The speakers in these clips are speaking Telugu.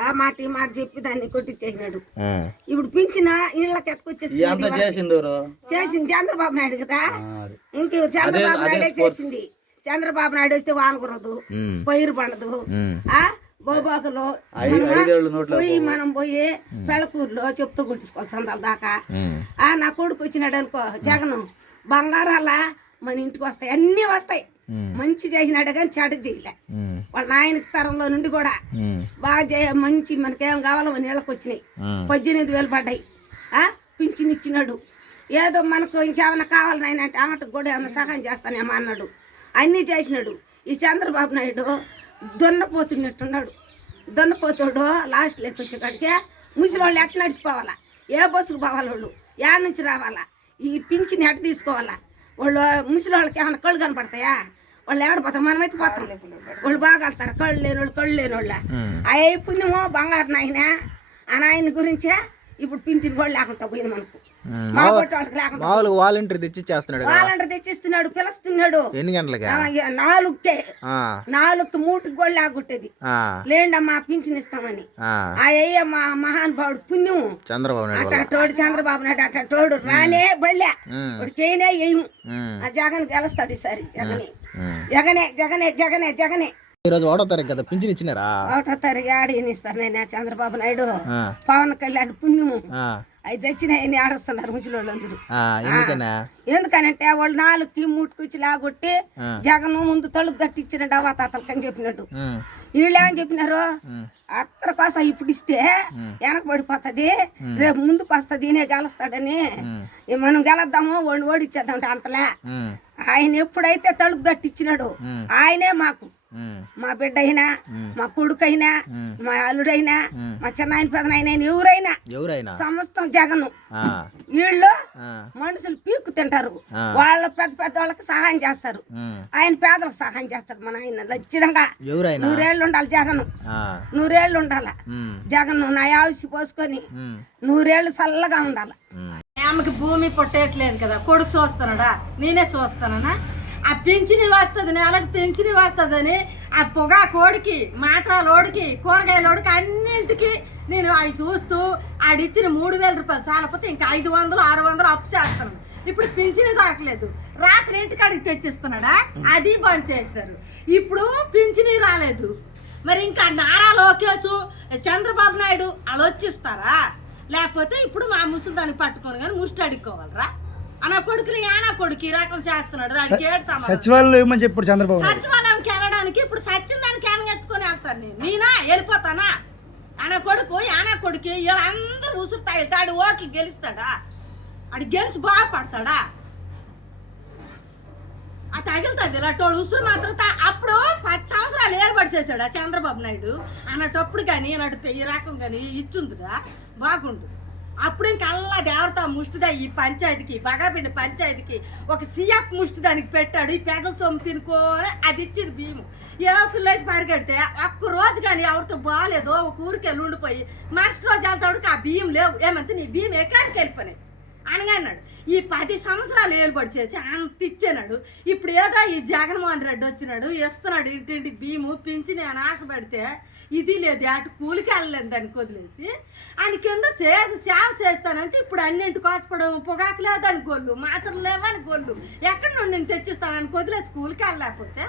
ఆ మాట ఈ మాట చెప్పి దాన్ని కొట్టించేసినాడు. ఇప్పుడు పింఛన ఇళ్ళకి ఈ ఎత్తుకొచ్చేసి అంతా చేసింది చంద్రబాబు నాయుడు కదా. ఇంకెవరు చంద్రబాబు నాయుడే. చేసింది చంద్రబాబు నాయుడు వస్తే వాన కురదు ఉమ్. పైరు పండదు. ఆ బోబాకులో పోయి మనం పోయి పెళ్ళకూరులో చెప్తూ కుట్టించుకోవాలి సందాల దాకా. ఆ నా కొడుకు వచ్చినాడు అనుకో జగన్ బంగారాల మన ఇంటికి వస్తాయి అన్నీ వస్తాయి. మంచి చేసినాడు కానీ చెడ్డ చేయలే. వాళ్ళ నాయనకి తరంలో నుండి కూడా. బాగా చేయ మంచి మనకేం కావాలో మన ఇళ్ళకి వచ్చినాయి. పద్దెనిమిది వేలు పడ్డాయి. ఆ? పింఛన్ ఇచ్చినాడు. ఏదో మనకు ఇంకేమైనా కావాలి నాయన అంటే ఆమెకు కూడా ఏమైనా సహాయం చేస్తానేమో అన్నాడు. అన్నీ చేసినాడు. ఈ చంద్రబాబు నాయుడు దున్నపోతున్నట్టున్నాడు. దున్నపోతాడు లాస్ట్ లెక్క వచ్చేకాడికే ముసలి వాళ్ళు ఎట్లా నడిచిపోవాలా? ఏ బస్సుకు పోవాలి వాళ్ళు? ఏడ నుంచి రావాలా? ఈ పింఛన్ ఎట్ట తీసుకోవాలా? వాళ్ళు ముసలి వాళ్ళకి ఏమైనా కళ్ళు కనపడతాయా? వాళ్ళు ఏడపోతారు మనమైతే పోతాం. వాళ్ళు బాగా వెళ్తారు. కళ్ళు లేని వాళ్ళు కళ్ళు లేని వాళ్ళ. అయ్యే పుణ్యమో బంగారు నాయన. ఆ నాయన గురించే ఇప్పుడు పింఛన్ కూడా లేకుండా పోయింది మనకు. మామూలుగా వాలంటీర్ తెచ్చి చేస్తున్నాడు వాళ్ళంటే తెచ్చిస్తున్నాడు పిలుస్తున్నాడు. ఎన్ని గంటలకి? నాలుగుకే. నాలుగు మూటికి కూడా లేకుంటేది ఆ. లేండమ్మా పింఛన్ ఇస్తామని. ఆ. అయ్య మా మహానుభావుడు పుణ్యం చంద్రబాబు నాయుడు అట్ట తోడు చంద్రబాబు నాయుడు అట్ట తోడు రానే బళ్ళే. ఉమ్. ఆ జగన్ గెలుస్తాడు ఈసారి జగనే. జగనే జగనే జగనే జగనే. ఈరోజు ఒకటో తారీఖు కదా పింఛన్ ఇచ్చినారా? ఒకటో తారీఖు ఇస్తారు నేను చంద్రబాబు నాయుడు. పవన్ కళ్యాణ్ పుణ్యము. అవి చచ్చినాయని ఆడస్తున్నారు ముసలి వాళ్ళందరూ ఎందుకనంటే వాళ్ళు నాలుగుకి మూటుకొచ్చి లాగొట్టి. జగన్ ముందు తలుపు తట్టించిన అవాతాతలకి అని చెప్పినట్టు. వీళ్ళు ఏమని చెప్పినారు? అత్తర కోసం ఇప్పుడు ఇస్తే వెనక పడిపోతుంది రేపు ముందుకు వస్తుంది ఈయనే గెలుస్తాడని మనం గెలద్దాము వాళ్ళు ఓడిచ్చేద్దాం అంతలే. ఆయన ఎప్పుడైతే తలుపు తట్టించినాడు ఆయనే మాకు. మా బిడ్డ అయినా మా కొడుకైనా మా అల్లుడైనా మా చిన్నాయన పెదనాయన ఎవరైనా ఎవరైనా. సమస్తం జగను. ఆ. వీళ్ళు. మనుషులు పీక్కు తింటారు. వాళ్ళ పెద్ద పెద్ద వాళ్ళకి సహాయం చేస్తారు. ఆయన పేదలకు సహాయం చేస్తాడు మన ఆయన లచ్చితంగా ఎవరైనా. నూరేళ్ళు ఉండాలి జగన్. ఆ. నూరేళ్ళు ఉండాల. జగన్ నా ఆవిసి పోసుకొని. నూరేళ్ళు చల్లగా ఉండాలి. ఆమెకి భూమి పుట్టేయట్లేదు కదా. కొడుకు చూస్తున్నాడా? నేనే చూస్తానా ఆ పింఛని వస్తుంది నెలకు పింఛని వస్తుందని ఆ పొగ కోడికి మాత్రాలోడికి కూరగాయలోడికి అన్నింటికి నేను అవి చూస్తూ ఆడిచ్చిన మూడు వేల రూపాయలు చాలపోతే ఇంకా ఐదు వందలు ఆరు వందలు అప్పు చేస్తాను ఇప్పుడు పింఛని దొరకలేదు. రాసిన ఇంటికాడికి తెచ్చిస్తున్నాడా? అది బంద్ చేశారు. ఇప్పుడు పింఛని రాలేదు. మరి ఇంకా నారా లోకేష్ చంద్రబాబు నాయుడు వాళ్ళు వచ్చిస్తారా? లేకపోతే ఇప్పుడు మా ముసలి దానికి పట్టుకొని కానీ ముష్టి అడుక్కోవాలరా? అన్న కొడుకులు యానా కొడుకు? ఈ రకం చేస్తున్నాడు. దానికి ఏడు సమాధానం. సచివాలయంలో ఏమని చెప్పాడు చంద్రబాబు నాయుడు? సచివాలయంకి వెళ్ళడానికి ఇప్పుడు సచిన్ దానికి ఎత్తుకొని వెళ్తాను నేను? నేనా? వెళ్ళిపోతానా? అన్న కొడుకు యానా కొడుకు? వీళ్ళందరూ ఉసురుతాయి. తాడు ఓట్లు గెలుస్తాడా? ఆడు గెలిచి బాగుపడతాడా? ఆ తగులుతుంది. ఇలాంటి ఉసురు మాత్రం తా- అప్పుడు పది సంవత్సరాలు ఏర్పాటు చేశాడు ఆ చంద్రబాబు నాయుడు. అన్నటప్పుడు కానీ ఇలాంటి ఈ రకం కానీ ఇచ్చుందిగా. బాగుండు. అప్పుడు ఇంకల్లా దేవత ముష్టిదా ఈ పంచాయతీకి బగాబిండి పంచాయతీకి. ఒక సీఎఫ్ ముష్టి దానికి పెట్టాడు. ఈ పెదల సొమ్ము తినుకోని అది ఇచ్చింది భీము. ఏ పిల్లేసి పరిగెడితే ఒక్క రోజు కానీ ఎవరితో బాగాలేదో ఒక ఊరికి వెళ్ళి ఉండిపోయి మరుసటి రోజు వెళ్తాడు ఆ బియ్యం లేవు. ఏమంటే నీ బియ్యం ఎక్కడికి వెళ్ళిపోయినాయి? అనగా అన్నాడు ఈ పది సంవత్సరాలు ఏలుబడి చేసి అంత ఇచ్చేనాడు. ఇప్పుడు ఏదో ఈ జగన్మోహన్ రెడ్డి వచ్చినాడు ఇస్తున్నాడు ఇంటింటి భీము పింఛని అని ఆశపడితే ఇది లేదు అటు కూలికి వెళ్ళలేదు దానికి వదిలేసి ఆయన కింద చేసి సేవ చేస్తానంటే ఇప్పుడు అన్నింటికి కోసపడం పొగాకు లేదని గొల్లు మాత్రం లేవని గొల్లు. ఎక్కడి నుండి నేను తెచ్చిస్తానని వదిలేసి కూలికి వెళ్ళలేకపోతే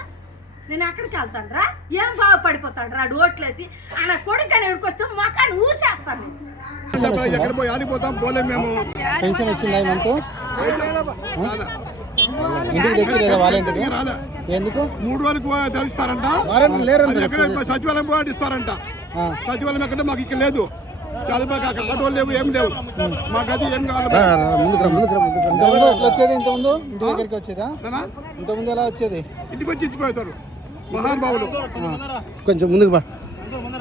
నేను ఎక్కడికి వెళ్తాను రా? ఏం బాగుపడిపోతాడు రా? ఓట్లేసి ఆయన కొడుకు అని ఎడుకొస్తే మొఖాన్ని ఊసేస్తాను నేను. ఎక్కడ పోయి ఆడిపోతాం పోలేం మేము. పెన్షన్ వచ్చిందా ఇంటికి తెచ్చిలేదా వాలంటీర్ రాలే. ఎందుకు? మూడు రోజులకు తెలుస్తారంట. సచివాలయం పోయి ఇస్తారంట సచివాలయం ఎక్కడ? మాకు ఇక్కడ లేదు. ఆటోలు లేవు ఏం లేవు. మాకు అది ఏం కావాలి? ఇంతకుముందు ఎట్లా వచ్చేది? ఇంతకుముందు ఇంటి దగ్గరికి వచ్చేదా? ఇంతకుముందు ఎలా వచ్చేది? ఇంటికి వచ్చి ఇచ్చిపోతారు. మహానుభావులు. కొంచెం ముందుకు బా.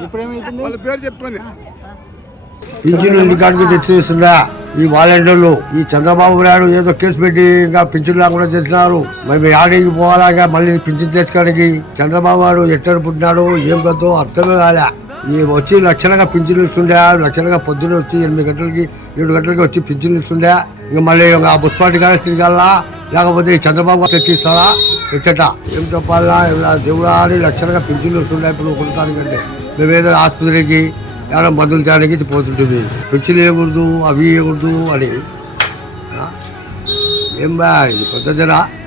ఇప్పుడు ఏమైతుంది వాళ్ళ పేరు చెప్పుకొని. పింఛను ఇంటికాడికి తెచ్చేస్తుందా ఈ వాలంటీర్లు ఈ చంద్రబాబు నాయుడు ఏదో కేసు పెట్టి ఇంకా పింఛన్ లేకుండా చేస్తున్నారు. మరి ఆడికి పోవాలా ఇంకా మళ్ళీ పింఛన్ తెచ్చుకోవడానికి? చంద్రబాబు నాయుడు ఎట్లా పుట్టినాడు ఏం పెద్దో అర్థమే కాలే. ఈ వచ్చి లక్షణంగా పింఛన్ ఇస్తుండే లక్షణంగా పొద్దున్న వచ్చి ఎనిమిది గంటలకి ఏడు గంటలకి వచ్చి పింఛన్ ఇస్తుండే. ఇంకా మళ్ళీ ఇంకా ఆ బుస్పాటి కానీ తిరగాలా లేకపోతే ఈ చంద్రబాబు గారు తెచ్చిస్తారా? ఎట్టట. ఏం చెప్పాలా? ఇలా దేవుడా అని లక్షణంగా పింఛన్ ఇస్తుండే ఇప్పుడు కొడతానికంటే మేమేదో ఆసుపత్రికి ఎవరో మందులు తేడానికి పోతుంటుంది. పెంచులు వేయకూడదు అవి వేయకూడదు అని. ఏం బా ఇది కొత్త జరా.